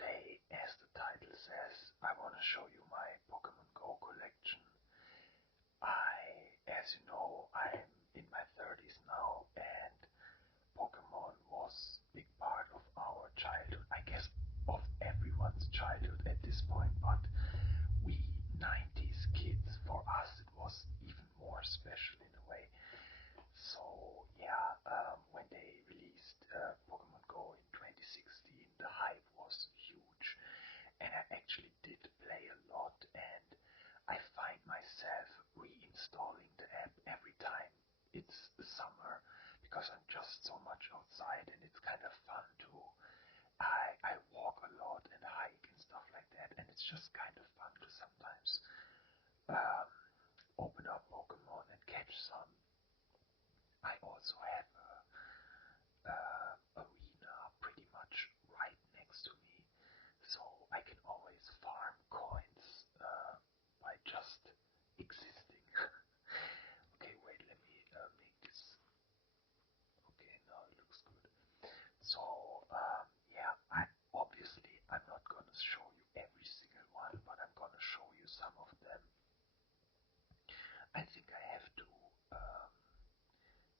today, as the title says, I want to show you my Pokemon Go collection. As you know, I'm in my 30s now, and Pokemon was a big part of our childhood, I guess of everyone's childhood at this point, but we 90s kids, for us it was even more special in a way. So yeah, when they released Pokemon Go in 2016, the hype was huge, and I actually did play a lot, and I find myself reinstalling the app every time it's the summer, because I'm just so much outside and it's kind of fun to I walk a lot and hike and stuff like that, and it's just kind of fun to sometimes um, open up Pokemon and catch some. I also have a arena pretty much right next to me, so I can always farm coins by just existing. Okay, wait, let me make this. Okay, now it looks good. So, yeah, I'm not gonna show you every single one, but I'm gonna show you some of them. I think I have to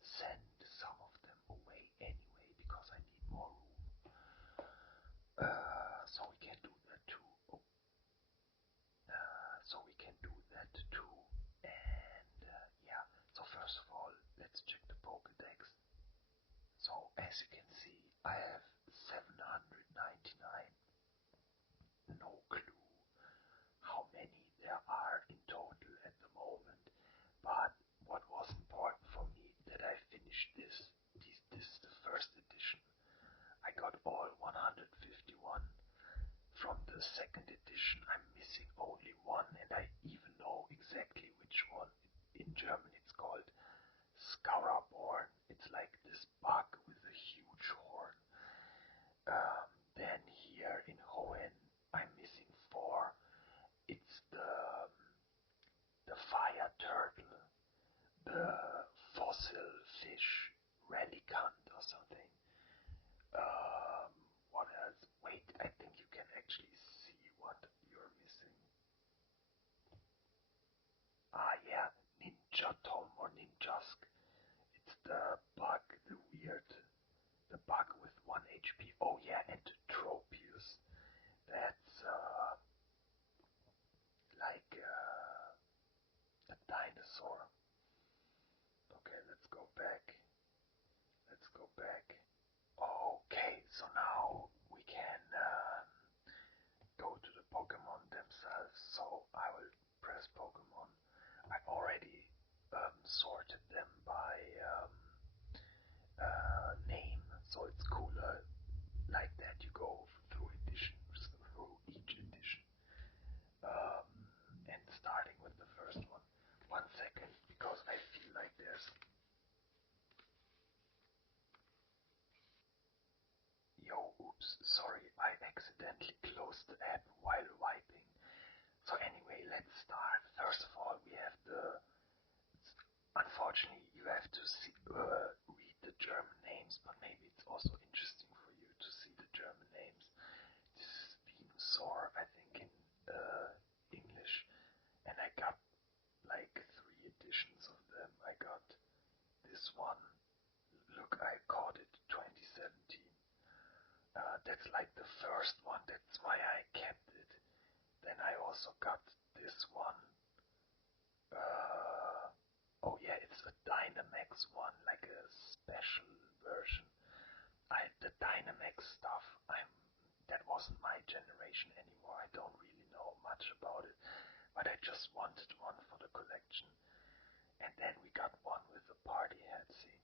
send some of them away anyway because I need more room. So we can do that too. And yeah. So first of all, let's check the Pokédex. So as you can see, I have 799. No clue how many there are in total at the moment, but what was important for me that I finished this. This is the first edition. I got all 151. From the second edition, I'm missing only one, and I even know exactly which one. In German, it's called Scourborn. It's like this bug with a huge horn. Then here in Hoenn, I'm missing four. It's the fire turtle, the fossil fish, Relicant or something. What else? Wait, I think you can actually see what you're missing. Ah, yeah, Ninja Tom or Ninjask. It's the bug, the bug with 1 HP. Oh yeah, and Tropius. That's like a dinosaur. Okay, let's go back. Let's go back. Okay, so now we can go to the Pokemon themselves. So I will press Pokemon. I already sorted them by name, so it's cooler like that. You go through editions, through each edition, and starting with the first one. 1 second, because I feel like there's. Yo, oops, sorry, I accidentally closed the app while wiping. So anyway, let's start. First of all, we have unfortunately, you have to read the German names, but maybe it's also interesting for you to see the German names. This is Venusaur, I think, in English, and I got like 3 editions of them. I got this one. Look, I caught it 2017. That's like the first one, that's why I kept it. Then I also got this one. Oh yeah, it's a Dynamax one, like a special version. The Dynamax stuff, that wasn't my generation anymore. I don't really know much about it, but I just wanted one for the collection. And then we got one with a party hat, see?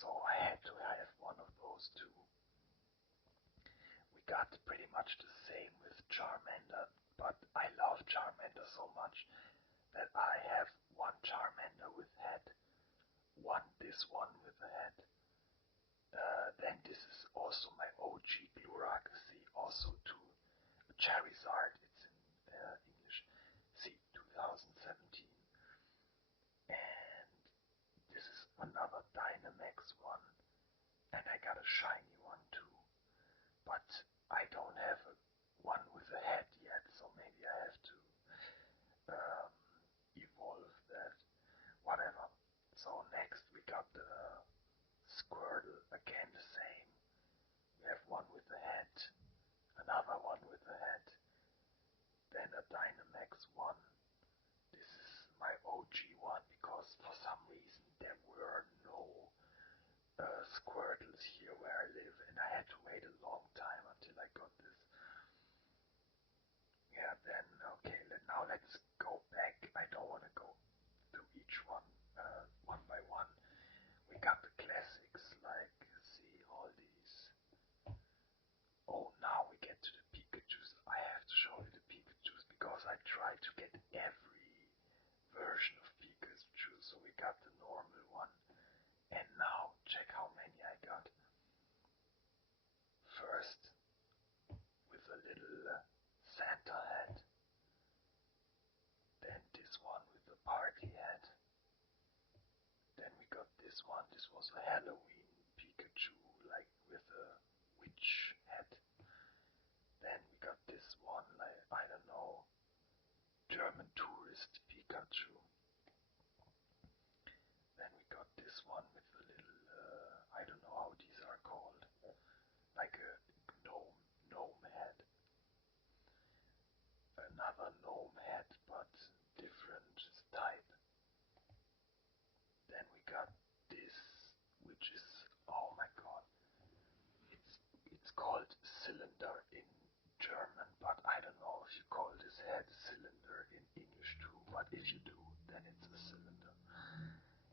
So I had to have one of those too. We got pretty much the same with Charmander, but I love Charmander so much that I have one Charmander with head, this one with a head. Then this is also my OG Glurak, see, also to Charizard, it's in English, see, 2017. And this is another Dynamax one, and I got a shiny one too. But I don't have one with a head yet, so maybe I have to um, evolve that. Whatever. So next we got the Squirtle, again the same. We have one with a head, another one with a head, then a Dynamax one. This is my OG one because for some reason there were no Squirtles here where I live, and I had to wait a long time until I got this. Yeah, then okay, now let's go back. I don't want to go through each one by one. We got the classics, like, see, all these. Oh, now we get to the Pikachus. I have to show you the Pikachus because I tried to get every version of Pikachu. So we got the normal one. And now, check how many I got. First, with a little Santa hat. Then this one with the party hat. Then we got this one. This was a Halloween Pikachu, like with a witch hat. Then we got this one, like, I don't know, German tourist Pikachu. Then we got this one with a little, I don't know how these are called, like a gnome head. Another gnome head, but different type. Then we got this, which is, oh my god, it's called cylinder in German, but I don't know if you call this head cylinder in English too, but if you do, then it's a cylinder.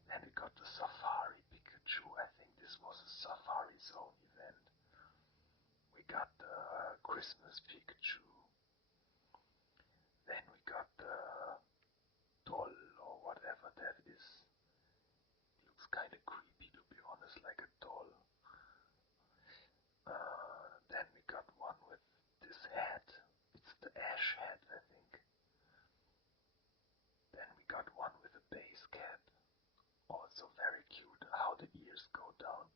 Then we got the Safari Pikachu. I think this was a Safari Zone event. We got the Christmas Pikachu. Then we got the doll or whatever that is. It looks kind of creepy, to be honest, like a doll. Then we got one with this hat. It's the Ash hat, I think. Then we got one with a base cap. Also very cute, how the ears go down.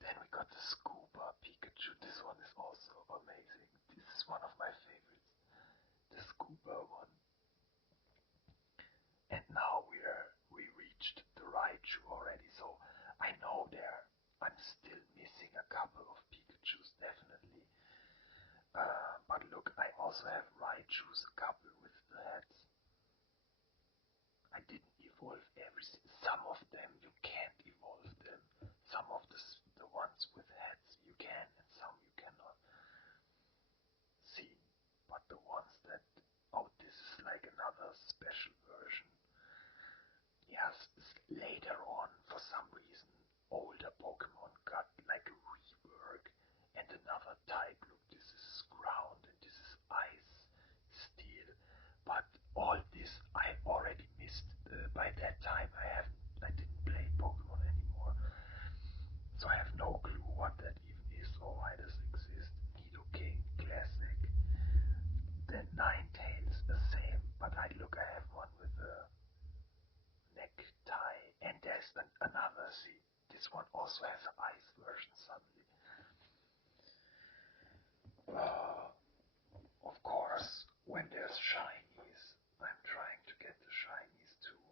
Then we got the Scuba Pikachu. This one is also amazing. This is one of my favorites. The Scuba one. And now we reached the Raichu already, so I know I'm still missing a couple of Pikachus, definitely. But look, I also have Raichus, a couple with the heads. I didn't evolve everything. Some of them you can't evolve them. Some of the ones with heads you can, and some you cannot. See, but the ones that, oh, this is like another special version. Yes, later on, for some reason, older Pokemon got like a rework and another type. Look, this is ground and this is ice, steel. But all this I already missed. By that time, I didn't play Pokemon anymore, so I have no clue what that even is or why this exists. Nidoking, classic. Then Ninetales, the same. But I have one with a necktie, and there's another. See, this one also has an ice version suddenly. Of course, when there's shinies, I'm trying to get the shinies too.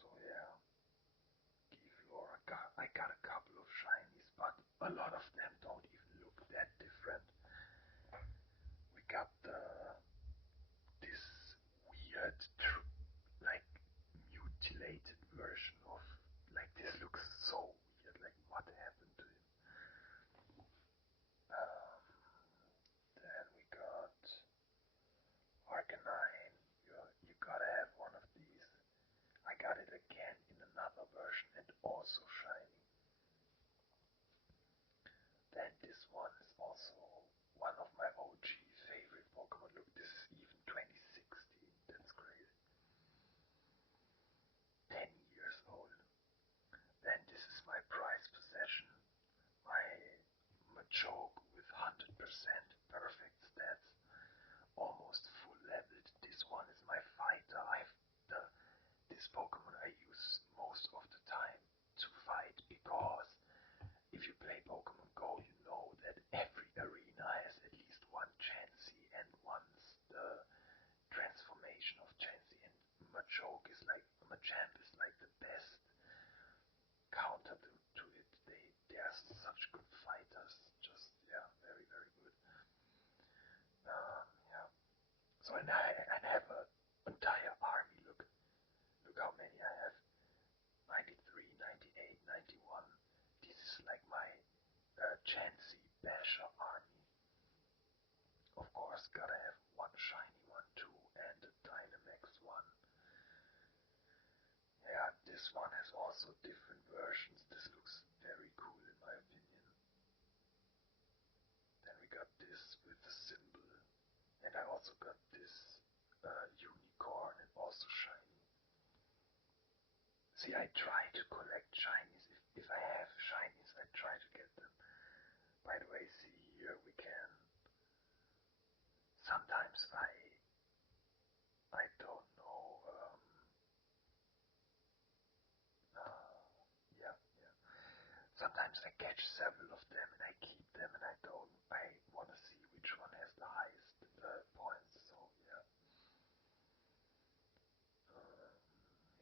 So yeah, Giflor, I got a couple of shinies, but a lot of them don't even look that different. We got this weird, like, mutilated version of, like, this looks so weird, like, what happened to him? Then we got Arcanine. You gotta have one of these. I got it again in another version and also shiny. Then this one is also one of my OG favorite Pokemon. Look, this is even 2016. That's crazy. 10 years old. Then this is my prized possession. My Machoke with 100% perfect stats. Almost full leveled. This one is my fighter. This Pokemon I use most of the time to fight So and I have an entire army. Look how many I have. 93, 98, 91. This is like my Chansey Basher army. Of course, gotta have one shiny one too, and a Dynamax one. Yeah, this one has also different versions. This looks very cool in my opinion. Then we got this with the symbol, and I also got this unicorn and also shiny. See, I try to collect shinies. If I have shinies, I try to get them. By the way, see here we can. Sometimes I don't know. Yeah. Sometimes I catch several of them and I keep them, and I want to see which one has the highest points. So yeah.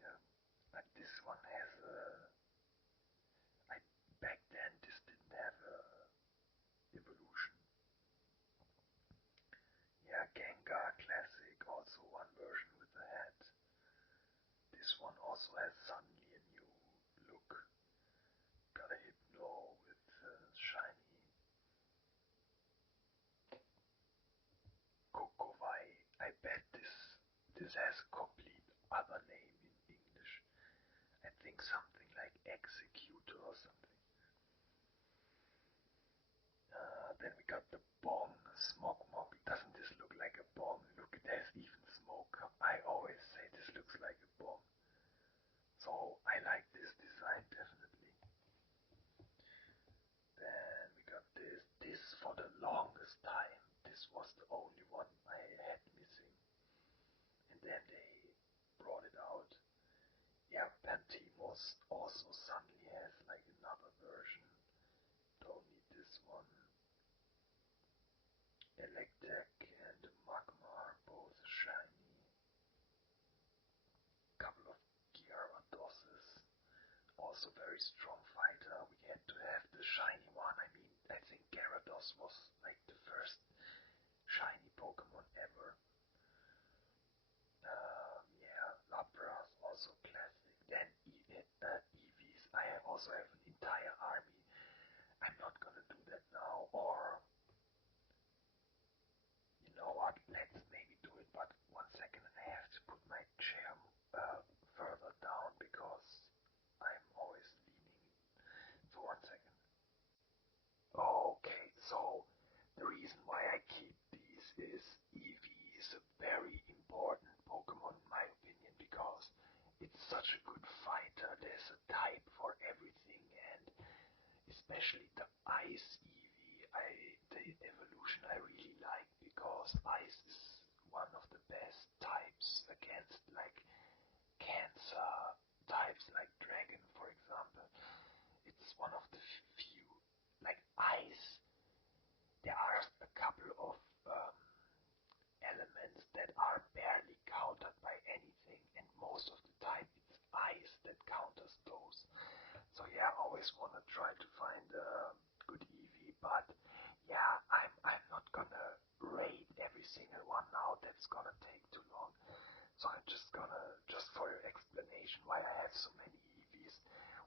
Yeah. But this one has back then this didn't have evolution. Yeah, Gengar Classic, also one version with the hat. This one also has suddenly a new look. Got a Hypno with shiny. Kokowai. I bet this has a complete other name in English. I think something like Executor or something. Then we got the Bong Smogmog. Doesn't this look like a bomb? Look, there's even smoke. I always say this looks like a bomb. So I like this design definitely. Then we got this. This for the longest time. This was the only one I had missing. And then they brought it out. Yeah, Pantimos also suddenly has like another version. Don't need this one. Electek and Magmar, both shiny. Couple of Gyarados, also very strong fighter. We had to have the shiny one. I mean, I think Gyarados was like the first shiny Pokemon ever. Yeah, Lapras also classic. Then Eevees. I also have an entire army. I'm not gonna do that now, or you know what? Let's maybe do it. But 1 second, I have to put my chair further down because I'm always leaning. So 1 second. Okay, so the reason why I keep these is Eevee is a very important Pokemon in my opinion because it's such a good fighter. There's a type for everything, and especially the Ice Eevee, the evolution I really like because Ice is one of the best types against like cancer types like Dragon, for example. It's one of the few, like Ice. There are a couple of elements that are barely countered by anything, and most of the time it's Ice that counters those. So yeah, I always want to try to find a good Eevee, but yeah, I'm not gonna raid every single one now. That's gonna take too long. So I'm just for your explanation why I have so many Eevees.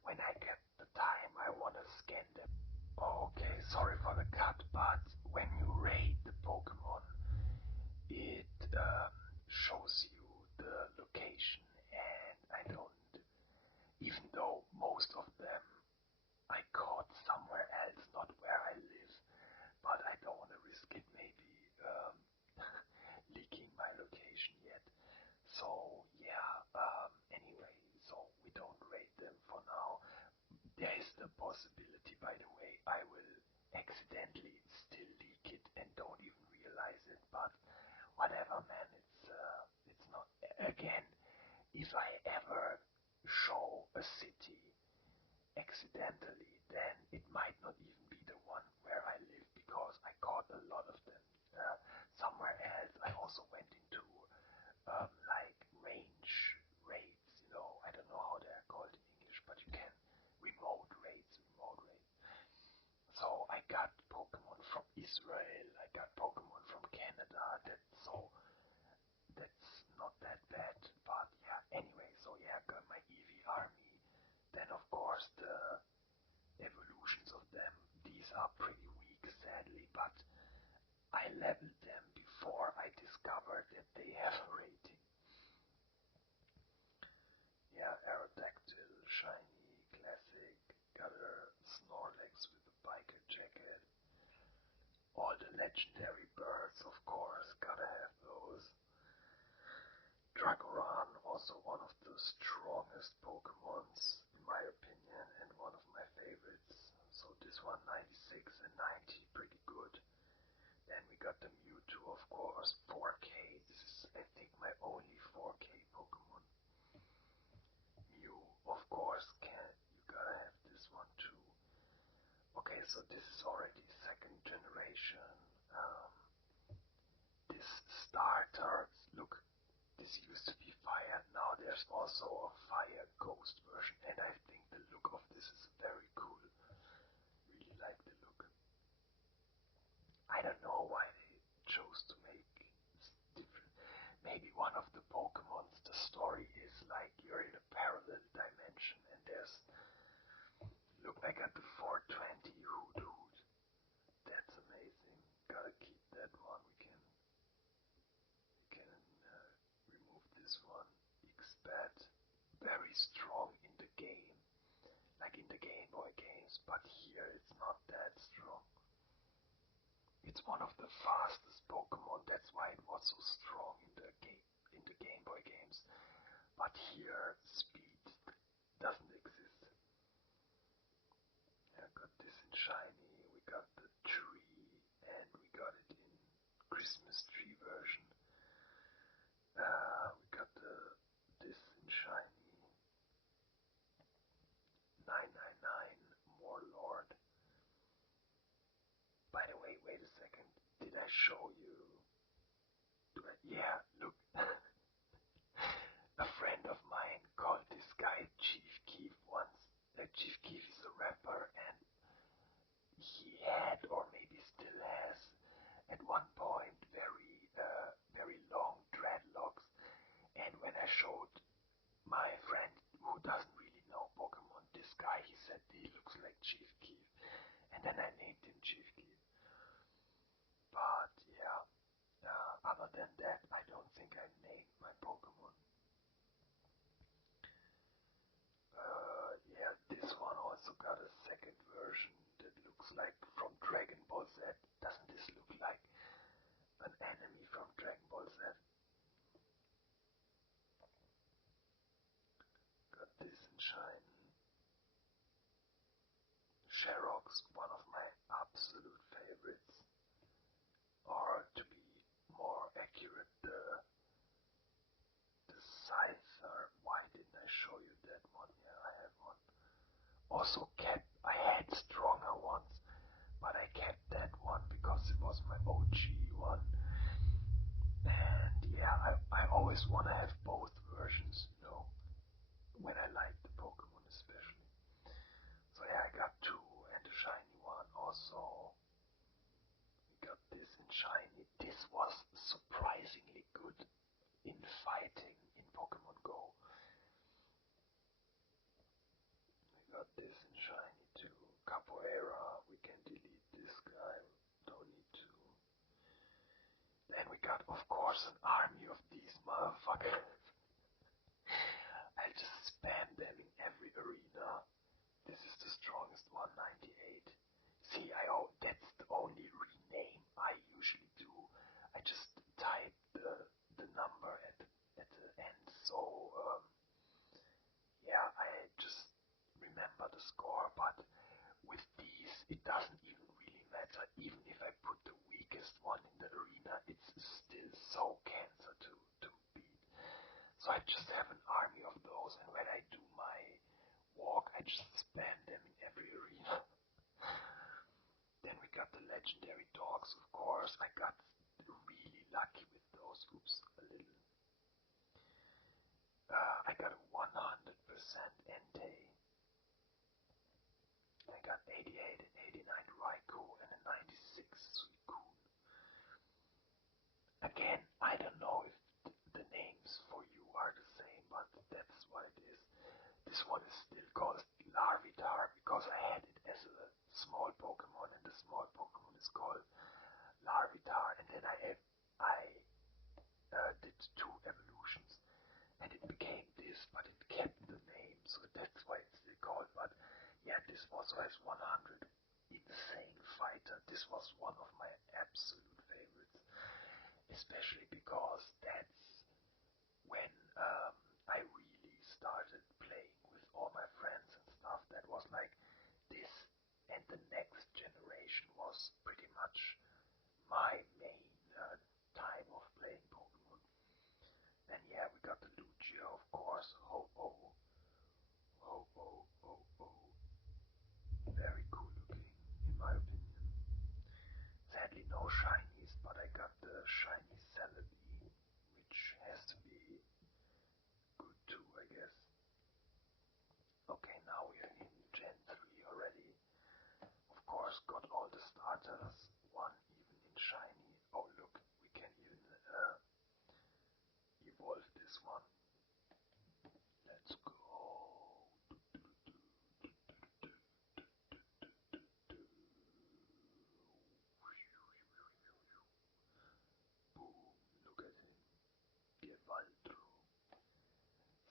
When I get the time, I wanna scan them. Okay, sorry for the cut, but when you raid the Pokemon, it shows you the location, and I don't, even though most of them I caught somewhere else, not where I live, but I don't want to risk it maybe leaking my location yet. So yeah, anyway, so we don't rate them for now. There is the possibility, by the way, I will accidentally still leak it and don't even realize it, but whatever, man, it's not, again, if I ever show a city accidentally, then it might not even be the one where I live because I caught a lot of them somewhere else. I also went into like raids, you know, I don't know how they're called in English, but you can remote raids. So I got Pokemon from Israel, I got Pokemon from Canada, so I leveled them before I discovered that they have a rating. Yeah, Aerodactyl, shiny, classic, got a Snorlax with a biker jacket. All the legendary birds, of course, gotta have those. Dragoran, also one of the strongest Pokemons, in my opinion, and one of my favorites. So this one, 96 and 90, pretty good. Then we got the Mewtwo, of course, 4K. This is, I think, my only 4K Pokemon. Mew, of course, you gotta have this one too. Okay, so this is already second generation. This starter, look, this used to be fire, now there's also a fire ghost version, and I think the look of this is very cool. Really like the look. I don't know why they chose to make different. Maybe one of the Pokemons, the story is like you're in a parallel dimension and there's, look, I got the 420 Hoot. That's amazing. Gotta keep that one. We can remove this one. X-Bat, very strong in the game, like in the Game Boy games, but here it's not that strong. It's one of the fastest Pokemon, that's why it was so strong in the Game Boy games. But here speed doesn't exist. I got this in shiny, we got the tree, and we got it in Christmas tree version. We got this in shiny. 999 Warlord. By the way, wait a second. Did I show you? Yeah, look. A friend of mine called this guy Chief Keef once. Chief Keef is a rapper, and he had, or maybe still has, at one point very long dreadlocks. And when I showed my friend who doesn't really know Pokemon this guy, he said he looks like Chief Keef, and then I named him Chief Keef. But yeah, other than that, I don't think I named my Pokemon. Yeah, this one also got a second version that looks like from Dragon Ball Z. Doesn't this look like an enemy from Dragon Ball Z? Got this in shiny. Sherox, one of my absolute favorites. Or to be more accurate, the Scyther. Why didn't I show you that one? Yeah, I have one. Also kept, I had stronger ones, but I kept that one because it was my OG one. And yeah, I always want to have both versions, you know, when I like the Pokemon especially. So yeah, I got two and a shiny one also. We got this in shiny. This was surprisingly good in fighting in Pokemon Go. We got this in shiny too. Capoeira, we can delete this guy, don't need to. Then we got, of course, an army of these motherfuckers. I just spam them in every arena. This is the strongest one, 98. See, that's the only rename I usually do. I just type the number at the end. So, yeah, I just remember the score, but with these, it doesn't even really matter. Even if I put the weakest one in the arena, it's still so cancer to beat. So I just have an army of those, and when I do my walk, I just spam them in every arena. Then we got the legendary dogs, of course. I got really lucky with those. Oops, a little. I got a 100% Entei. I got 88 and 89 Raikou and a 96 Suicune. Again, I don't know if the names for you are the same, but that's what it is. This one is still called Larvitar because I had it as a small Pokemon, and the small Pokemon is called Larvitar, and then I did 2 evolutions, and it became this, but it kept the name, so that's why it's still called. But yeah, this was Rise 100. Insane fighter. This was one of my absolute favorites, especially because that's when I really started playing with all my friends and stuff. That was like this, and the next generation was pretty much my main time of playing Pokemon. Then yeah, we got the Lugia, of course. Ho-Oh. Ho-Oh, ho-Oh. Very cool looking, in my opinion. Sadly no shinies, but I got the shiny Celebi, which has to be good too, I guess. Okay, now we are in Gen 3 already. Of course, got all the starters, one even in shiny. Oh look, we can even evolve this one. Let's go. Boom, look at him. Gewaldro.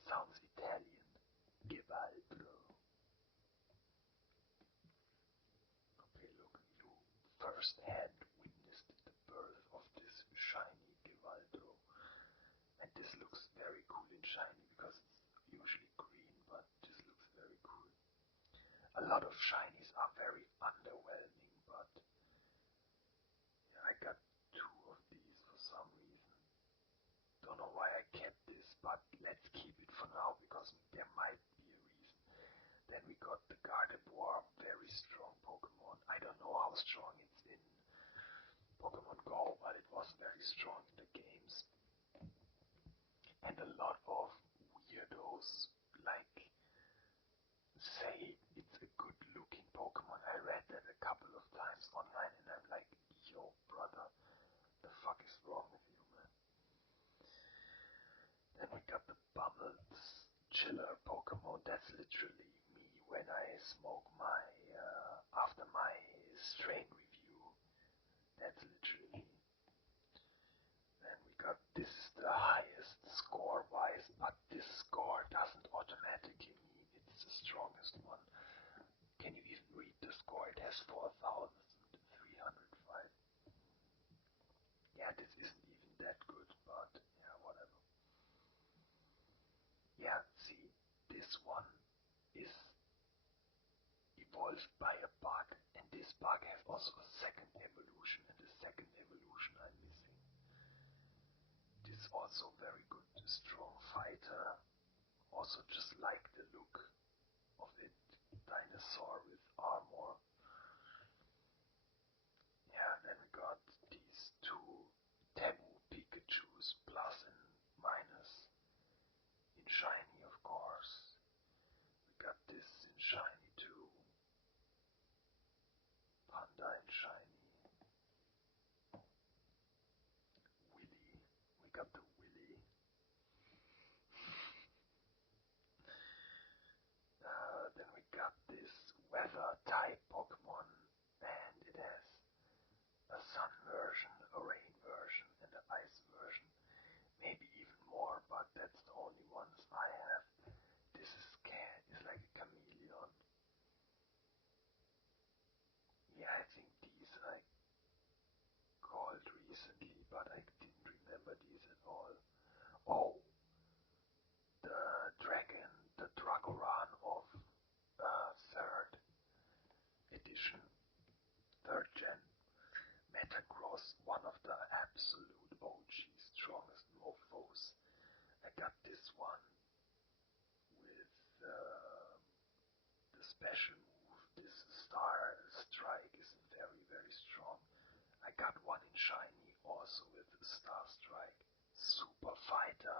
Sounds Italian. Gewaldro. Okay, look, you firsthand witnessed the birth of this shiny Gewaldro. And this looks very cool in shiny because it's usually green, but this looks very cool. A lot of shinies are very underwhelming, but yeah, I got 2 of these for some reason. Don't know why I kept this, but let's keep it for now because there might be a reason. Then we got the Gardevoir, very strong Pokemon. I don't know how strong it's in Pokemon Go, but it was very strong in the games. And a lot of weirdos like say it's a good looking Pokemon. I read that a couple of times online and I'm like, yo brother, the fuck is wrong with you, man? Then we got the Bubbled Chiller Pokemon. That's literally me when I smoke my, after my strain review. That's literally. Then we got this, the highest score wise, but this score doesn't automatically mean it's the strongest one. Can you even read the score? It has 4,305. Yeah, this isn't even that good, but yeah, whatever. Yeah, see, this one is evolved by a bug, and this bug has also a second evolution, and the second evolution I'm missing. This is also very good, strong fighter. Also just like the look of it, dinosaur with armor. Yeah, then we got these 2 Temu Pikachus, plus and minus. In shiny, of course. We got this in shiny too. Panda in shiny. Willy. We got the Willy. Then we got this weather type Pokemon, and it has a sun version, a rain version, and an ice version. Maybe even more, but that's the only ones I have. This is like a chameleon. Yeah, I think these I called recently, but I didn't remember these at all. Oh, the dragon, the Dragoran of 3rd edition, 3rd gen. Metagross, one of the absolute OG strongest mofos. I got this one with the special move. This Star Strike is very, very strong. I got one in shiny also with Star Strike. Super fighter,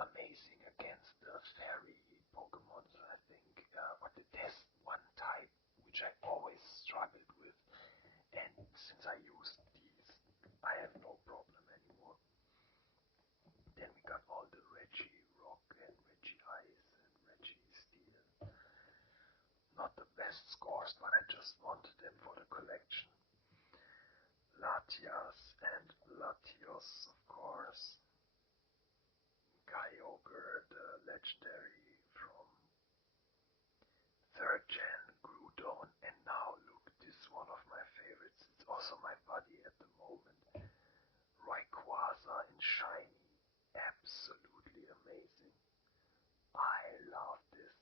amazing against the fairy Pokemon, I think. But there's one type which I always struggled with, and since I used these, I have no problem anymore. Then we got all the Reggie Rock and Reggie Ice and Reggie Steel. Not the best scores, but I just wanted them for the collection. Latias and Latios, of course. Kyogre, the legendary from 3rd gen, Groudon, and now look, this is one of my favorites. It's also my buddy at the moment. Rayquaza in shiny. Absolutely amazing. I love this.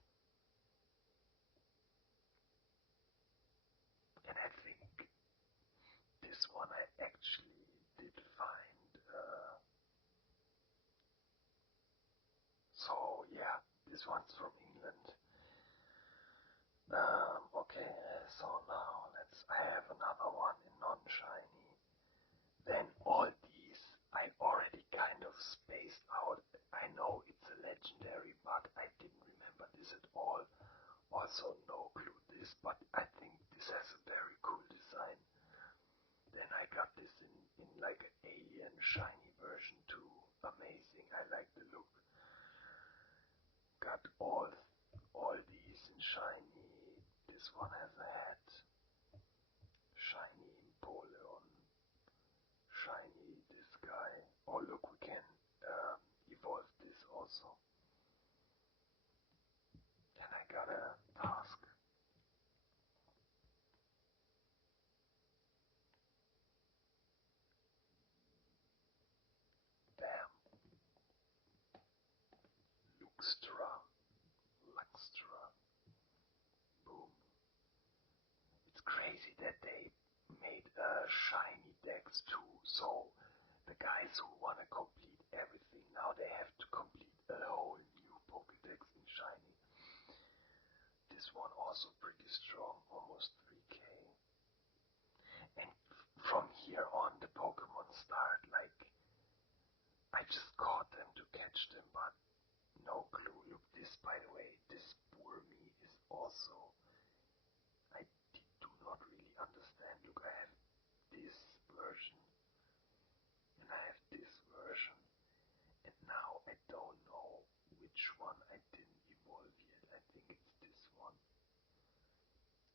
And I think this one I actually did find. So yeah, this one's from England. Okay, so now I have another one in non-shiny. Then all these I already kind of spaced out. I know it's a legendary, but I didn't remember this at all. Also no clue this, but I think this has a very cool design. Then I got this in like an alien shiny version too. Amazing, I like the look. Got all these in shiny. This one has a hat. Shiny Empoleon. Shiny this guy. Oh look, we can evolve this also. Then I got a task. Bam. Luxtra. Boom. It's crazy that they made a shiny Dex too, so the guys who wanna complete everything now they have to complete a whole new Pokédex in shiny. This one also pretty strong, almost 3k. And from here on the Pokemon start like I just caught them to catch them, but no clue. Look, this by the way, this Burmy is also I do not really understand. Look, I have this version and I have this version, and now I don't know which one I didn't evolve yet. I think it's this one.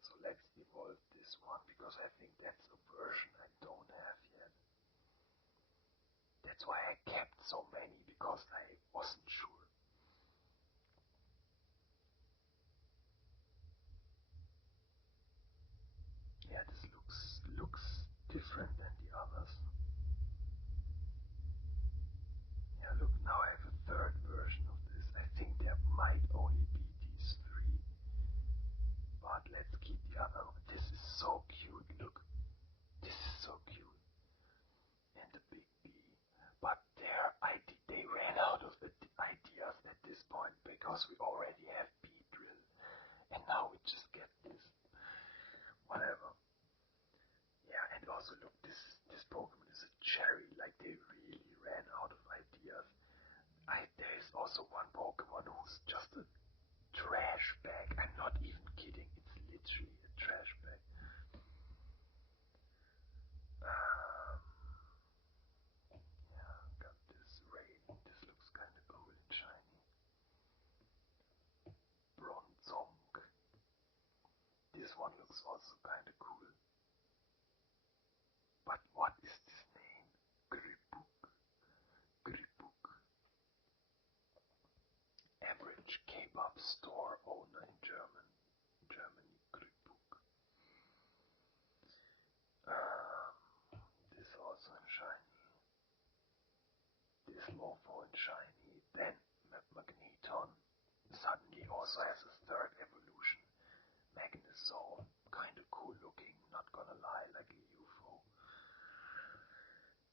So let's evolve this one because I think that's a version I don't have yet. That's why I kept so many, because I wasn't sure. Yeah, this looks different than the others. Yeah, look, now I have a 3rd version of this. I think there might only be these 3. But let's keep the other one. This is so cute, look. This is so cute. And the big bee. But they ran out of the ideas at this point because we already have bee drill. And now we just get this. Whatever. Yeah, and also look, this Pokemon is a cherry. Like they really ran out of ideas. There is also one Pokemon who's just a trash bag. I'm not even kidding. It's literally a trash bag. Yeah, got this rain. This looks kind of cool and shiny. Bronzong. This one looks also kind of cool. But what is this name? Gripuk. Gripuk. Average K-pop store owner in Germany. Gripuk. This also in shiny. This Morpho in shiny. Then Magneton suddenly also has a 3rd evolution. Magnezone. Kinda cool looking, not gonna lie, like a UFO.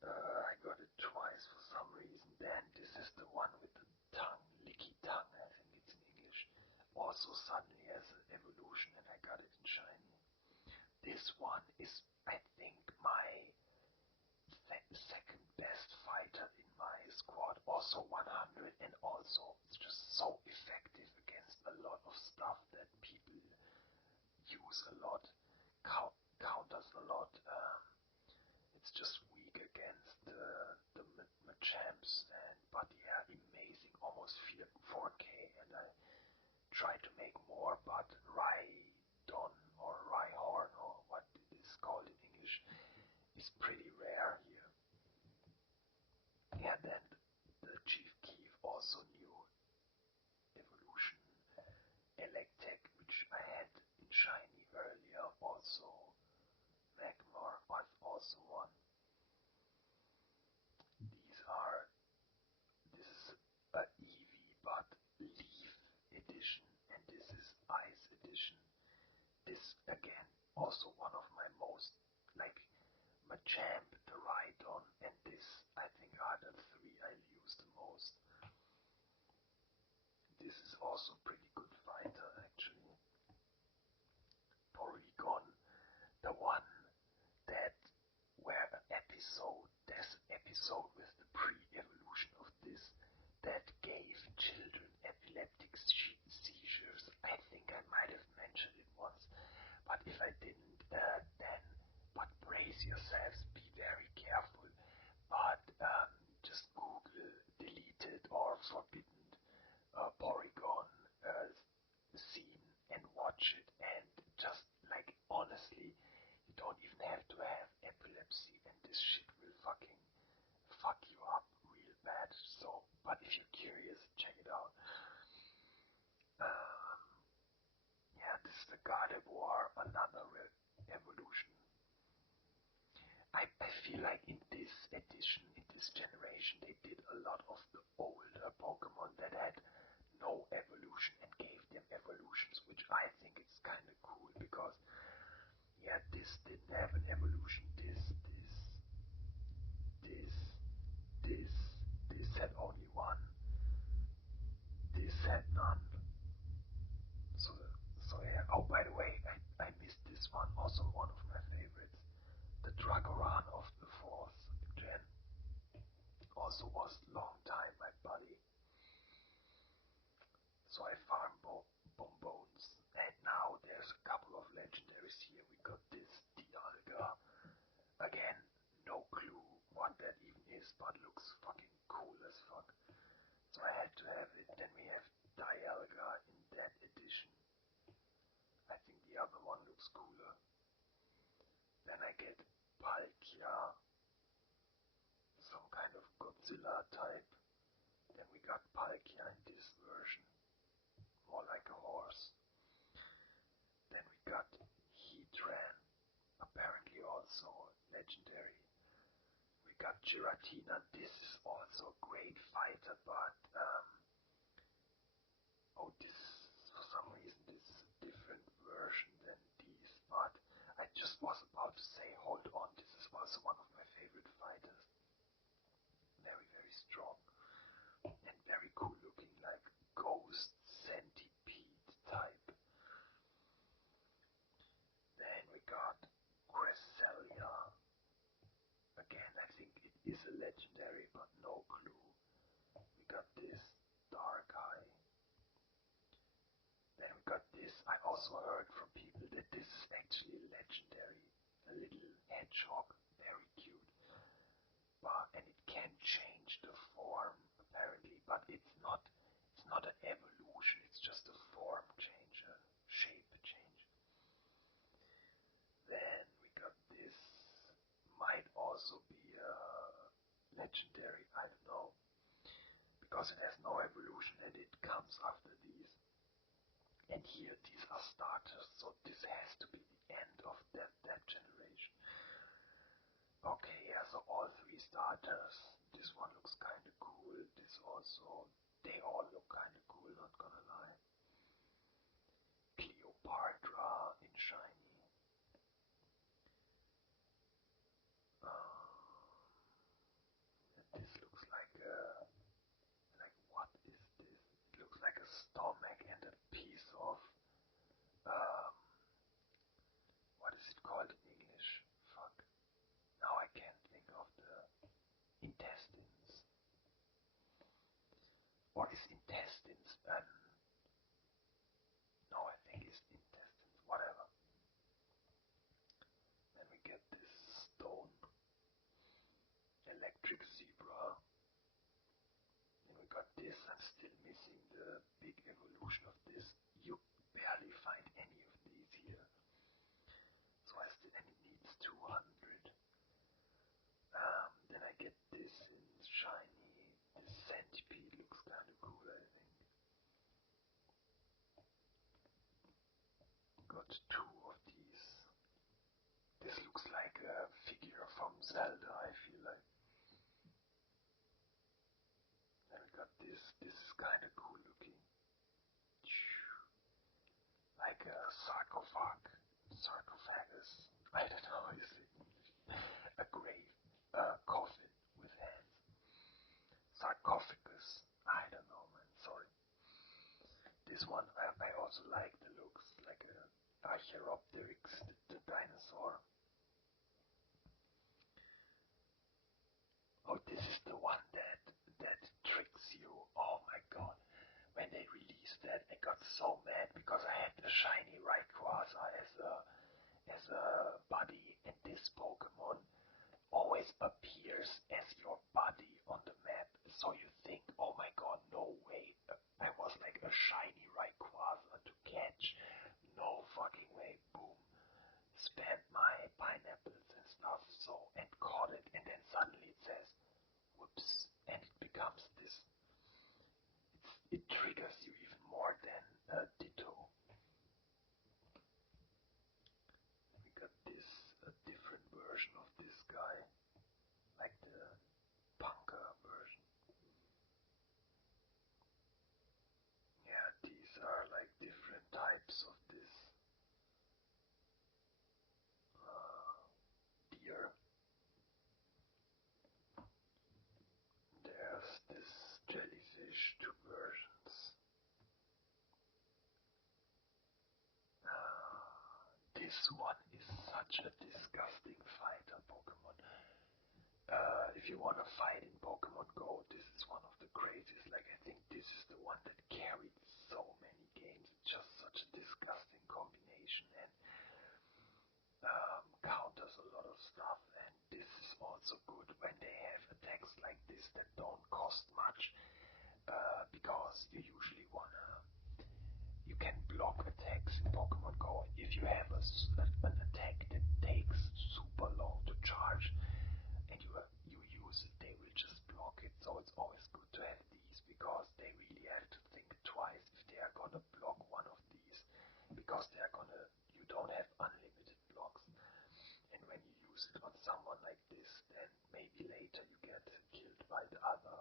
I got it twice for some reason. Then this is the one with the tongue, licky tongue, I think it's in English. Also suddenly has an evolution and I got it in shiny. This one is, I think, my second best fighter in my squad. Also 100, and also it's just so effective against a lot of stuff that people use a lot, counters a lot. It's just weak against the Machamps, but yeah, amazing, almost 4k, and I try to make more, but Rhydon or Rhyhorn or what it is called in English is pretty this again, also one of my most, like, Machamp, the Rhydon, and this, I think, are the three I use the most. This is also pretty good fighter, actually. Porygon, the one that where there's an episode with the pre-evolution of this that gave children epileptic seizures. I think I might have mentioned it once, but if I didn't, but brace yourselves, be very careful. But just Google deleted or forbidden Porygon scene and watch it, and just, like, honestly, you don't even have to have epilepsy, and this shit will fucking fuck you up real bad. So, but if you're curious, check it out. Yeah, this is the Gardevoir, another evolution. I feel like in this edition, in this generation, they did a lot of the older Pokemon that had no evolution and gave them evolutions, which I think is kind of cool because, yeah, this didn't have an evolution. This had only one. This had none. So yeah. Oh, by the way, I missed this one. Also one of my favorites. The Dragoran of the 4th gen. Also was long time my buddy. So I farm Bonbones. And now there's a couple of legendaries here. We got this Dialga. Again, no clue what that even is, but looks fucking cool as fuck. So I had to have it. Then we have Dialga in that edition. I think the other one looks cooler. Then I get Palkia, some kind of Godzilla type. Then we got Palkia in this version, more like a horse. Then we got Heatran, apparently also legendary. We got Giratina. This is also a great fighter, but for some reason this is a different version than these. But I just was about to say, hold on, this is also one of my favorite fighters. Very, very strong and very cool looking, like ghost centipede type. Then we got Cresselia. Again, I think it is a legendary, but no clue. We got this Darkrai. Then we got this. I also heard from people that this is actually legendary. A little hedgehog, very cute. And it can change the form apparently, but it's not an evolution, it's just a form change, a shape change. Then we got this, might also be a legendary, I don't know, because it has no evolution and it comes after these. And here these are starters, so this has to be the end of that generation. Okay, yeah, so all three starters. This one looks kinda cool. This also, they all look kinda cool, not gonna lie. Cleopatra in shiny. This looks like what is this? It looks like a stomach and a piece of, what is it called in English? Fuck. Now I can't think of the intestines. Or is intestines no, I think it's intestines, whatever. Then we get this stone, electric zebra. Then we got this. I'm still missing the big evolution of this. You barely find any of these here. So and it needs 200. Then I get this in shiny. This centipede looks kind of cool, I think. Got 2 of these. This looks like a figure from Zelda, I feel like. Then we got this. This is kind of cool looking. Like a sarcophagus. sarcophagus. I don't know how you say it. A grave, coffin with hands. Sarcophagus. I don't know, man. Sorry. This one I also like the looks, like a Archaeopteryx, the dinosaur. Oh, this is the one that tricks you. Oh my god. When they released that, I got so mad because I had a shiny Rayquaza as a buddy, and this Pokemon always appears as your buddy on the map. So you think, oh my god, no way. I was like a shiny Rayquaza to catch. No fucking way. Boom. Spammed my pineapples and stuff, so, and caught it, and then suddenly it says, whoops, and it becomes this. It triggers you even more than Ditto. We got this, a different version of this guy, like the punker version. Yeah, these are like different types of this deer. There's this jellyfish, two versions. This one is such a disgusting fighter Pokemon. If you want to fight in Pokemon Go, this is one of the greatest. Like, I think this is the one that carried so many games. It's just such a disgusting combination and counters a lot of stuff. And this is also good when they have attacks like this that don't cost much, because you usually you can block attacks in Pokemon Go. If you have an attack that takes super long to charge, and you use it, they will just block it. So it's always good to have these, because they really have to think twice if they are gonna block one of these, because you don't have unlimited blocks. And when you use it on someone like this, then maybe later you get killed by the other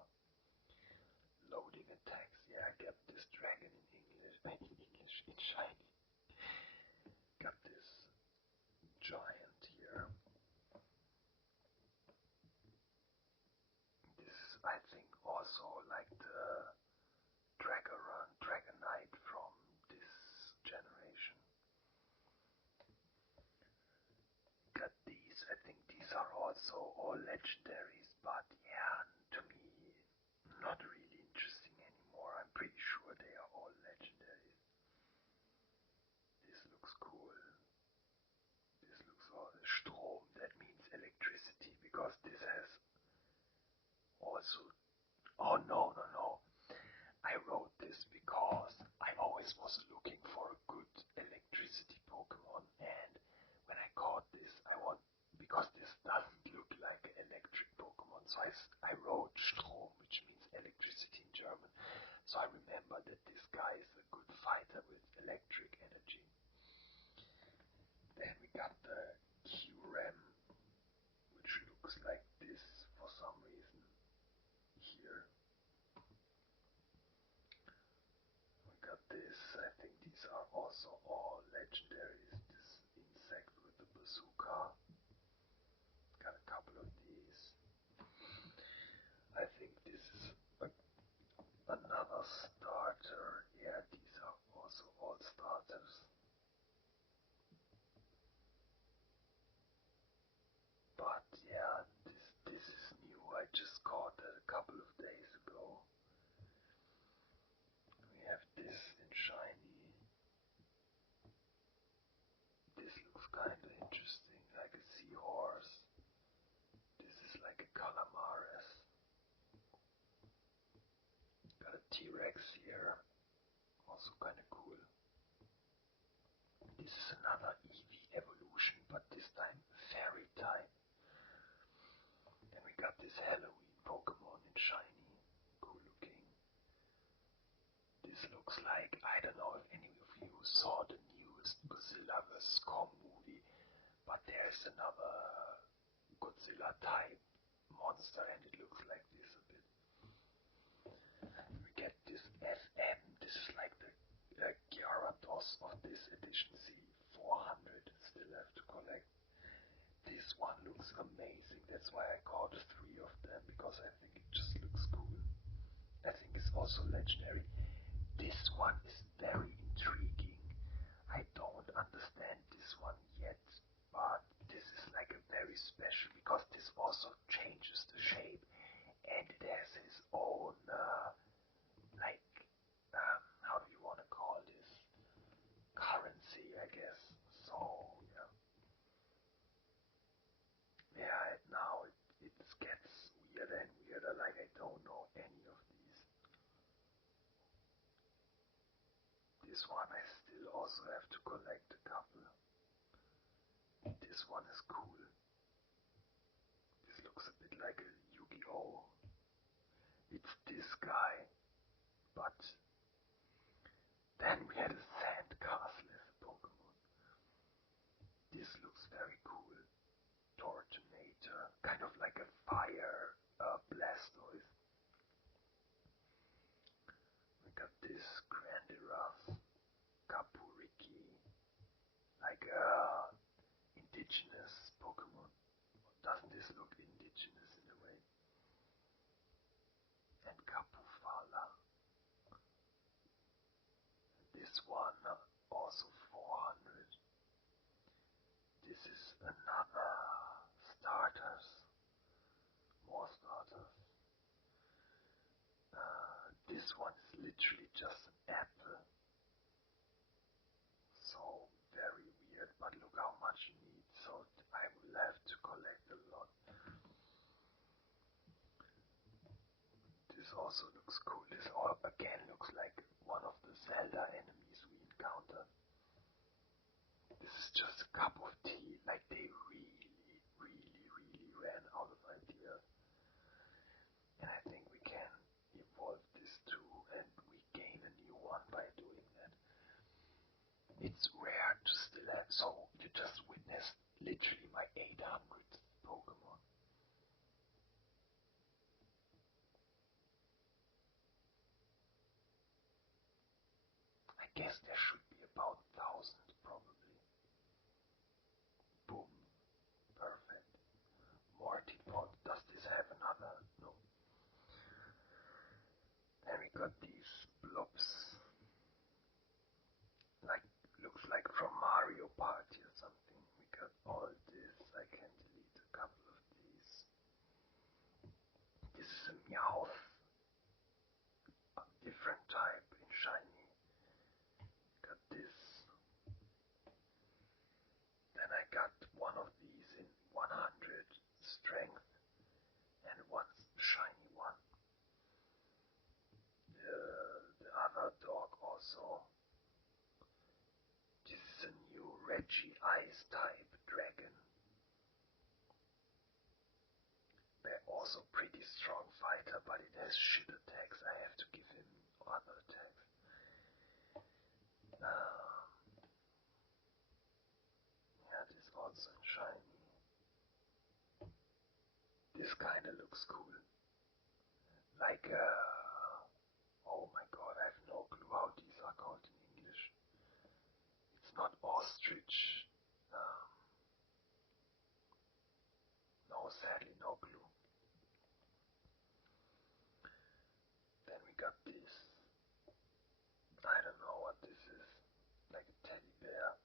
loading attacks. Yeah, I got this dragon in English, in shiny. Got this giant here. This is, I think, also like the Dragonite from this generation. Got these, I think these are also all legendaries, but yeah, to me, not really interesting anymore. I'm pretty sure they are all legendaries. This looks cool. This looks all Strom, that means electricity, because this has also. Oh no, no, no. I wrote this because I always was looking for a good electricity Pokemon, and when I caught this, because this doesn't look like an electric Pokemon, so I wrote Strom, which means electricity in German. So I remember that this guy is a good fighter with electric energy. Then we got the Q-Ram, which looks like this for some reason here. We got this, I think these are also all legendaries. This insect with the bazooka. Got a couple of these. I think this is another starter. Yeah, these are also all starters. But yeah, this is new. I just caught it a couple of days ago. We have this in shiny. This looks kinda interesting, like a seahorse. This is like a Calamares. Got a T-Rex here. Also kinda cool. This is another Eevee evolution, but this time fairy type. Then we got this Halloween Pokemon in shiny. Cool looking. This looks like, I don't know if any of you saw the newest Godzilla vs. Kong movie, but there's another Godzilla type monster, and it looks like this a bit. We get this FM, this is like the Gyarados of this edition, C400 one looks amazing. That's why I caught 3 of them, because I think it just looks cool. I think it's also legendary. This one is very intriguing. I don't understand this one yet, but this is like a very special, because this also changes the shape, and it has his own like how do you want to call this, currency, I guess. So yeah, now it gets weirder and weirder. Like, I don't know any of these. This one I still also have to collect a couple. This one is cool. This looks a bit like a Yu-Gi-Oh! It's this guy, but then we had a sandcastle as a Pokemon. This looks very cool. Tortonator, kind of like a fire Blastoise. We got this Grandiras, Kapuriki, like a indigenous Pokemon. Doesn't this look indigenous in a way? And Kapufala. This one also 400. This is another starters. More starters. This one is literally just an apple. So very weird, but look how much you need. So I will have to collect a lot. This also looks cool. This all again looks like one of the Zelda enemies we encountered. This is just a cup of tea. Like, they really ran out of ideas. And I think we can evolve this too, and we gain a new one by doing that. It's rare to still have, so you just witnessed literally my 800th Pokemon. I guess there should be about 1,000 probably. Boom. Perfect. Mortipod. Does this have another? No. Then we got these blobs. Like, looks like from Mario Party or something. We got all this. I can delete a couple of these. This is a Meowth. A different type in shiny. Got this. Then I got one of these in 100 strength and one shiny one. The other dog also. This is a new Reggie Ice type dragon. They're also pretty strong fighter, but it has shit attacks. I have to give him other attacks. Yeah, this also in shiny. This kinda looks cool. Like oh my god, I have no clue how these are called in English. It's not ostrich. No, sadly, no clue. Then we got this. I don't know what this is. Like a teddy bear.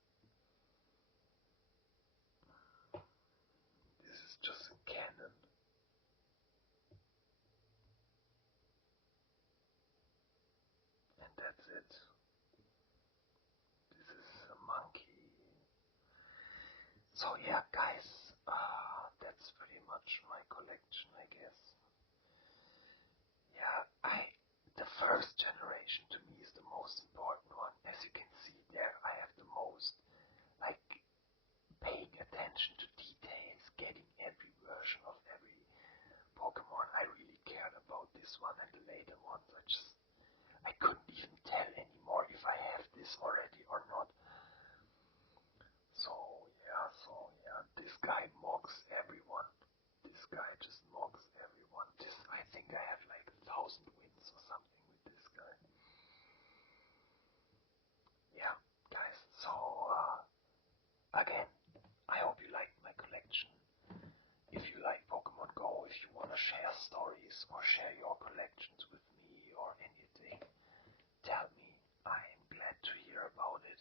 This is just a cannon. And that's it. This is a monkey. So yeah, guys, that's pretty much my collection, I guess. Yeah, the first generation to me is the most important one. As you can see there, I have the most, like, paying attention to details, getting every version of every Pokemon. I really cared about this one, and the later ones I couldn't even tell anymore if I have this already or not. So yeah, this guy mocks everyone. This guy just mocks everyone. I think I have like 1,000 wins or something with this guy. Yeah, guys, so again, I hope you liked my collection. stories or share your collections with me or anything, tell me. I am glad to hear about it.